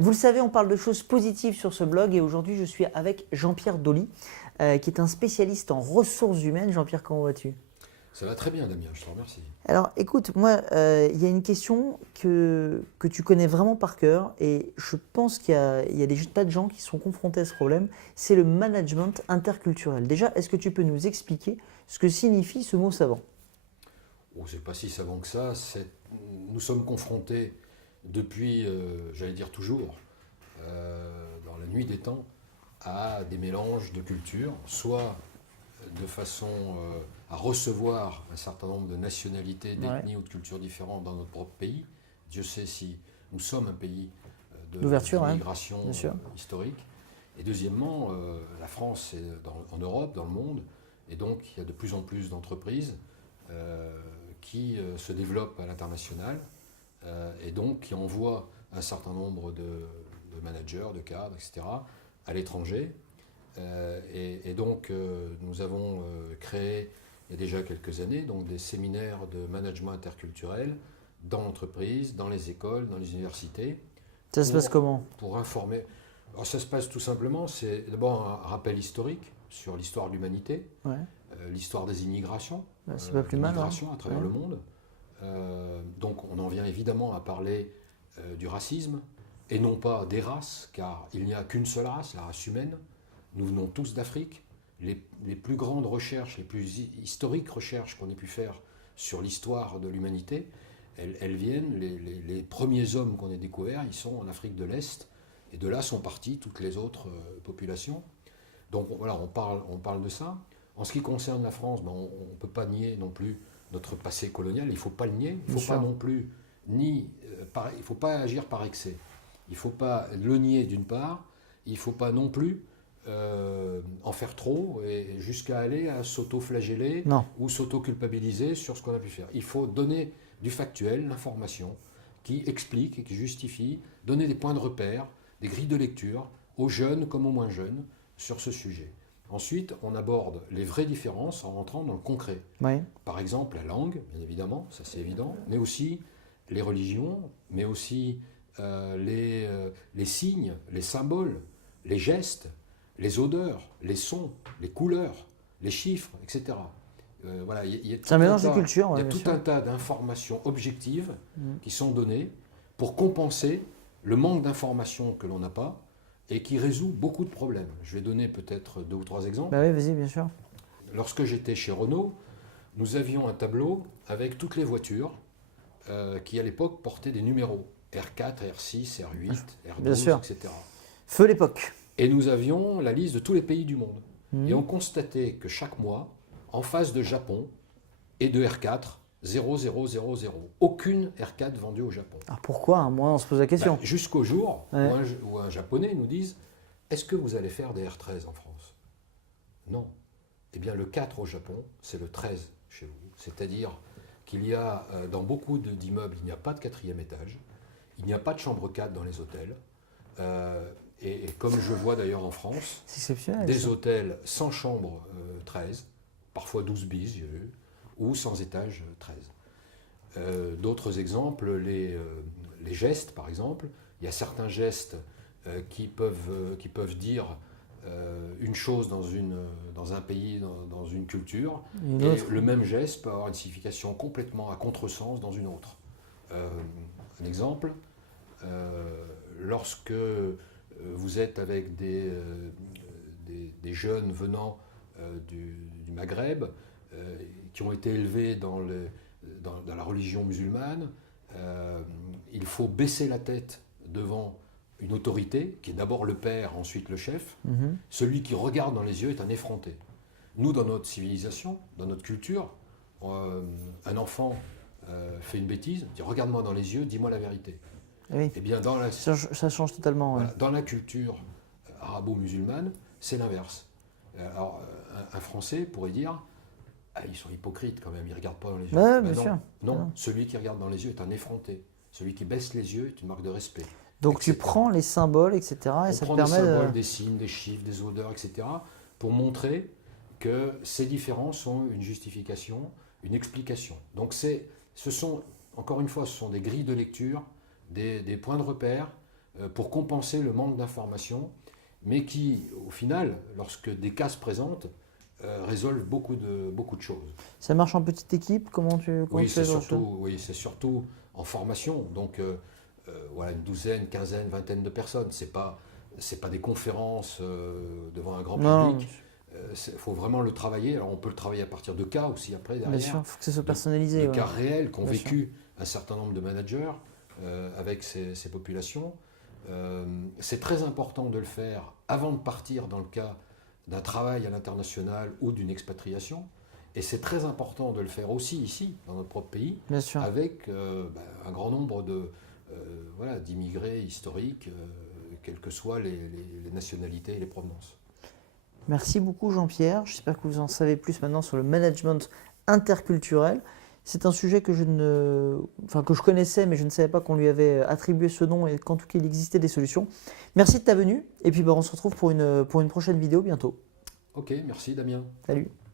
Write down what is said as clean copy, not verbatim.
Vous le savez, on parle de choses positives sur ce blog et aujourd'hui je suis avec Jean-Pierre Dolly, qui est un spécialiste en ressources humaines. Jean-Pierre, comment vas-tu? Ça va très bien, Damien, je te remercie. Alors écoute, moi, il y a une question que tu connais vraiment par cœur et je pense qu'il y a des tas de gens qui sont confrontés à ce problème, c'est le management interculturel. Déjà, est-ce que tu peux nous expliquer ce que signifie ce mot savant? Oh, c'est pas si savant que ça. Nous sommes confrontés depuis, j'allais dire toujours, dans la nuit des temps, à des mélanges de cultures, soit de façon à recevoir un certain nombre de nationalités, d'ethnies ou de cultures différentes dans notre propre pays. Dieu sait si nous sommes un pays D'ouverture, hein, d'immigration bien sûr. historique. Et deuxièmement, la France est en Europe, dans le monde, et donc il y a de plus en plus d'entreprises qui se développent à l'international et donc qui envoient un certain nombre de managers, de cadres, etc., à l'étranger. Et donc, nous avons créé, il y a déjà quelques années, donc des séminaires de management interculturel dans l'entreprise, dans les écoles, dans les universités. Ça se passe comment? Pour informer. Alors, ça se passe tout simplement, c'est d'abord un rappel historique sur l'histoire de l'humanité, Ouais. l'histoire des immigrations, C'est pas plus mal, hein. migrations à travers Ouais. le monde. Donc, on en vient évidemment à parler du racisme, et non pas des races, car il n'y a qu'une seule race, la race humaine. Nous venons tous d'Afrique. Les plus grandes recherches, les plus historiques recherches qu'on ait pu faire sur l'histoire de l'humanité, elles viennent, les premiers hommes qu'on ait découverts, ils sont en Afrique de l'Est, et de là sont parties toutes les autres populations. Donc voilà, on parle de ça. En ce qui concerne la France, ben, on ne peut pas nier non plus notre passé colonial, il ne faut pas le nier, il ne faut pas non plus il ne faut pas agir par excès. Il ne faut pas le nier d'une part, il ne faut pas non plus en faire trop et jusqu'à aller à s'auto-flageller ou s'auto-culpabiliser sur ce qu'on a pu faire. Il faut donner du factuel, l'information qui explique et qui justifie, donner des points de repère, des grilles de lecture aux jeunes comme aux moins jeunes sur ce sujet. Ensuite, on aborde les vraies différences en rentrant dans le concret. Oui. Par exemple, la langue, bien évidemment, ça c'est évident, mais aussi les religions, mais aussi les signes, les symboles, les gestes, les odeurs, les sons, les couleurs, les chiffres, etc. Voilà, C'est un mélange de cultures. Il y a tout un tas d'informations objectives qui sont données pour compenser le manque d'informations que l'on n'a pas et qui résout beaucoup de problèmes. Je vais donner peut-être 2 ou 3 exemples. Bah oui, vas-y, bien sûr. Lorsque j'étais chez Renault, nous avions un tableau avec toutes les voitures qui, à l'époque, portaient des numéros. R4, R6, R8, Bien R12, sûr. etc. Feu l'époque. Et nous avions la liste de tous les pays du monde. Et on constatait que chaque mois, en face de Japon et de R4, 0000. Aucune R4 vendue au Japon. Alors pourquoi, hein, moi, on se pose la question. Jusqu'au jour Ouais. où un Japonais nous dise « Est-ce que vous allez faire des R13 en France ?» Non. Eh bien, le 4 au Japon, c'est le 13 chez vous. C'est-à-dire qu'il y a, dans beaucoup d'immeubles, il n'y a pas de 4e étage, il n'y a pas de chambre 4 dans les hôtels. Et comme je vois d'ailleurs en France, C'est exceptionnel. des ça. hôtels sans chambre 13, parfois 12 bis, j'ai vu, ou sans étage 13. D'autres exemples, les gestes par exemple. Il y a certains gestes qui peuvent dire une chose dans un pays, dans une culture, et le même geste peut avoir une signification complètement à contresens dans une autre. Un exemple, lorsque vous êtes avec des jeunes venant du Maghreb, qui ont été élevés dans la religion musulmane, il faut baisser la tête devant une autorité, qui est d'abord le père, ensuite le chef. Celui qui regarde dans les yeux est un effronté. Nous, dans notre civilisation, dans notre culture, un enfant fait une bêtise, dit « Regarde-moi dans les yeux, dis-moi la vérité ». Oui. Eh bien, Ça change totalement. voilà, Ouais. dans la culture arabo-musulmane, c'est l'inverse. Alors, un Français pourrait dire ah, ils sont hypocrites quand même, ils ne regardent pas dans les yeux. Ouais, Ben bien sûr. non, Non. celui qui regarde dans les yeux est un effronté. Celui qui baisse les yeux est une marque de respect. Donc tu etc. prends les symboles, etc. Et On ça te prend des permet symboles, des signes, des chiffres, des odeurs, etc. pour montrer que ces différences ont une justification, une explication. Donc encore une fois, ce sont des grilles de lecture, des points de repère pour compenser le manque d'informations, mais qui, au final, lorsque des cas se présentent, résolvent beaucoup de choses. Ça marche en petite équipe? Comment Oui, tu fais ce genre de choses? c'est surtout en formation. Donc, voilà, une douzaine, quinzaine, vingtaine de personnes. C'est pas des conférences devant un grand Non, public. Il faut vraiment le travailler. Alors, on peut le travailler à partir de cas aussi après, bien derrière. sûr, il faut que ça soit De, personnalisé. de Ouais. cas réels qu'ont Bien sûr. vécu un certain nombre de managers avec ces populations. C'est très important de le faire avant de partir dans le cas d'un travail à l'international ou d'une expatriation. Et c'est très important de le faire aussi ici, dans notre propre pays, Bien sûr. avec un grand nombre voilà, d'immigrés historiques, quelles que soient les nationalités et les provenances. Merci beaucoup Jean-Pierre. J'espère que vous en savez plus maintenant sur le management interculturel. C'est un sujet que que je connaissais, mais je ne savais pas qu'on lui avait attribué ce nom et qu'en tout cas il existait des solutions. Merci de ta venue. Et puis on se retrouve pour une prochaine vidéo bientôt. Ok, merci Damien. Salut.